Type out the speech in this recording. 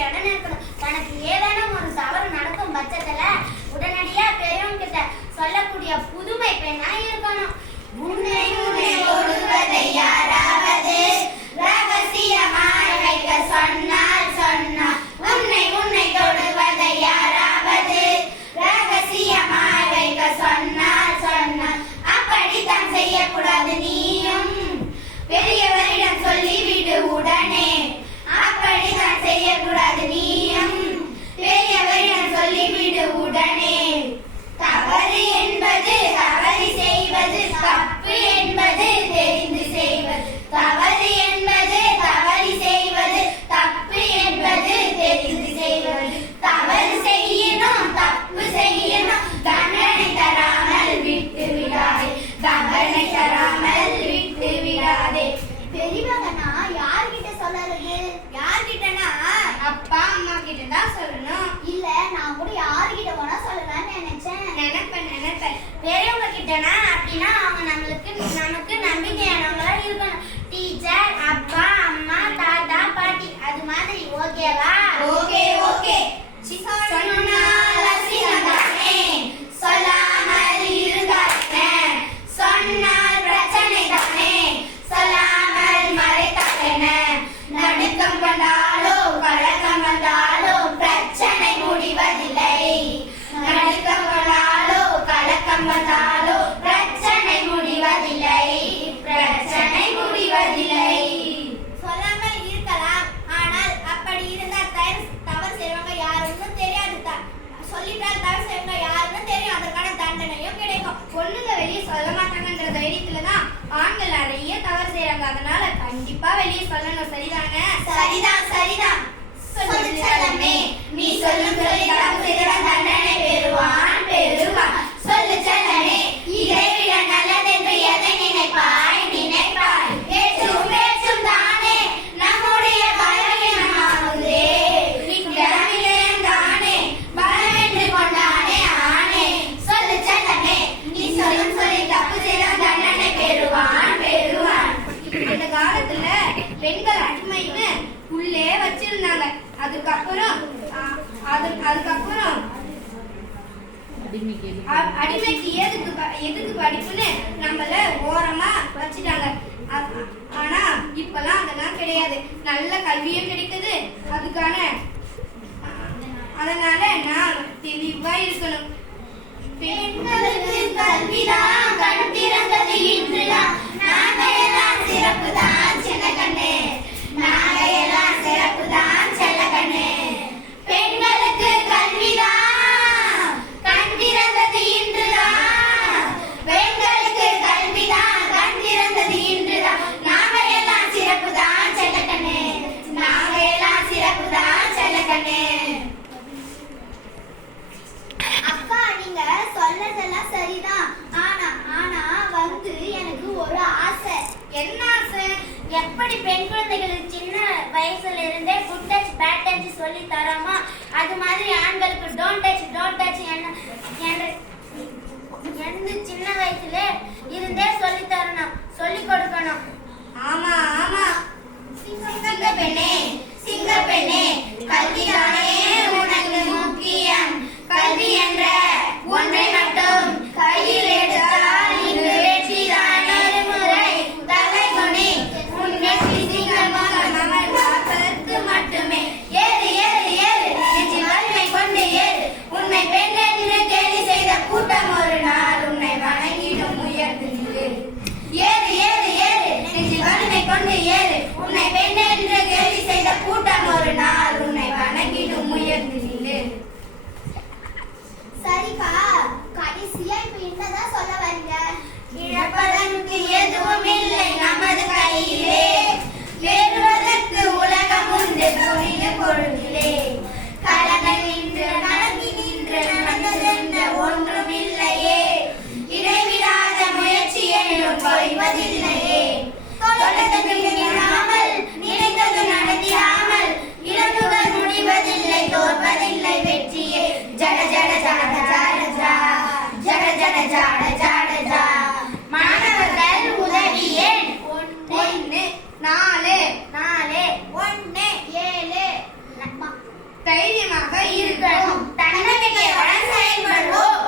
மகிழ்ச்சியுடன் இருக்கணும். தனக்கு ஏதேனும் ஒரு தவறு நடக்கும் பட்சத்துல உடனடியா பெரியவங்க கிட்ட சொல்லக்கூடிய புதுமை பெண்ணா இருக்கணும். உன்னை உன்னை தொடுவதை யாராவது ரகசியமாய் வைக்க சொன்னால் உன்னை உன்னை தொடுவதை யாராவது ரகசியமாய் வைக்க சொன்னால் அப்படித்தான் செய்யக்கூடாது. நீயும் பெரியவரிடம் சொல்லிவிடு உடனே. அப்படித்தான் செய்யக்கூடாது. நீயும் பெரியவரிடம் சொல்லிவிடு உடனே. தவறு என்பது தவறு செய்வது, தப்பு என்பது தெரிந்து செய்வது. தவறு என்பது தவறு செய்வது, தப்பு என்பது தெரிந்து செய்வது. தவறு செய்யணும், தப்பு செய்யணும், தண்டனை தராமல் விட்டு விடாதே. தண்டனை தராமல் விட்டு விடாதே. பெரியவங்கன்னா யார்கிட்ட சொல்லறது? யார்கிட்டனா அப்பா அம்மா கிட்ட தான் சொல்லணும். இல்ல, நான் கூட யார்கிட்ட வேணா சொல்லலாம்னு நினைச்சேன். நினைப்பேன். பெரியவங்க கிட்டனா அப்படின்னா அவங்க நமக்கு நம்பிக்கையானவங்களா இருக்கணும். டீச்சர், அப்பா, அம்மா, தாத்தா, பாட்டி, அது மாதிரி. ஓகேவா? ஓகே. சொன்னால் அசிங்கம்தானே, சொல்லாமல் இருந்தானே. சொன்னால் பிரச்சனை தானே, சொல்லாமல் மறைத்தானே. நடுக்கம் வந்தாலோ கலக்கம் வந்தாலோ பிரச்சனை முடிவதில்லை. நடுக்கம் வந்தாலோ கலக்கம் வந்தாலோ பிரச்சனை முடிவதில்லை. பிரச்சனை முடிவதில்லை. சொல்லாமல் இருக்கலாம், ஆனால் அப்படி இருந்தால் தவறு செய்வாங்க யாருன்னு தெரியாது. சொல்லிட்டால் தவறு செய்வாங்க யாருன்னு தெரியும். அதற்கான தண்டனையும் கிடைக்கும். பொண்ணுங்க வெளியே சொல்ல மாட்டாங்கன்ற தைரியத்துலதான் ஆண்கள் நிறைய தவறு செய்யறாங்க. அதனால கண்டிப்பா வெளியே சொல்லணும். சரிதானே? சரிதான். சொல்லு செல்லமே, நீ சொல்லும் சொல்லி தப்பு செய்தவன் தண்டனை பெறுவான். சொல்லு செல்லமே, இதை விட நல்லதென்று எதை நினைப்பாய்? பேச்சும் தானே நம்முடைய பலவீனமாகுதே. பலவீனம் தானே பலவென்று கொண்டானே ஆனே. சொல்லு செல்லமே, நீ சொல்லும் சொல்லி தப்பு செய்தவன் தண்டனை பெறுவான். இந்த காலத்துல பெண்கள் அடிமைன்னு உள்ளே வச்சிருந்தாங்க. அதுக்கப்புறம் அடிமைக்கு எதுக்கு படிப்புன்னு நம்மள ஓரமா வச்சுட்டாங்க. ஆனா இப்பெல்லாம் அதெல்லாம் கிடையாது. நல்ல கல்வியும் கிடைக்குது. அதனால நான் தெளிவா இருக்கணும். பெண்களுக்கு கல்விதான் கண் திறந்தது இன்றுதான். நாகையெல்லாம் சிறப்புதான் சின்ன கண்ணே, நாகையெல்லாம் சிறப்புதான் செல்ல கண்ணே. பெண்களுக்கு கல்விதான் கண் திறந்தது இன்றுதான். பெண்களுக்கு கல்விதான் கண் திறந்தது இன்றுதான். நாகையெல்லாம் சிறப்புதான் செல்ல கண்ணே, நாகையெல்லாம் சிறப்புதான் செல்ல கண்ணே. அக்கா, நீங்க சொல்லதெல்லாம் சரிதான். ஆனா எனக்கு ஒரு ஆசை. என்ன ஆசை? எப்படி பெண் குழந்தைகளுக்கு சின்ன வயசுல இருந்தே குட் டச் பேட் டச் சொல்லி தரோமோ, அது மாதிரி ஆண்களுக்கு டோன்ட் டச் என்று சின்ன வயசுல இருந்தே சொல்லி தரணும், சொல்லி கொடுக்கணும். ஆமா. சிங்க பெண்ணே, கல்விதானே உனக்கு முக்கியம். கல்வி என்ற ஒன்றை மட்டும் கையில் எடுத்தால் இங்கு வெற்றிதான். ஒரு முறை தலை கொடி உன் வெற்றி சிங்கமாக மகள் காப்பதற்கு மட்டுமே. ஏறு நெஞ்சில் வலிமை கொண்டு ஏறு. உன்னை பெண் என்று கேலி செய்த கூட்டம் ஒரு நாள் உன்னை வணங்கிடும் உயர்ந்து நின்று. ஏறு நெஞ்சில் வலிமை கொண்டு ஏறு. உன்னை பெண் என்று கேலி செய்த கூட்டம் ஒரு நாள் உன்னை வணங்கிடும் தைரியமாக இருக்கும். தன்னம்பிக்கையுடன் செயல்படுவோம்.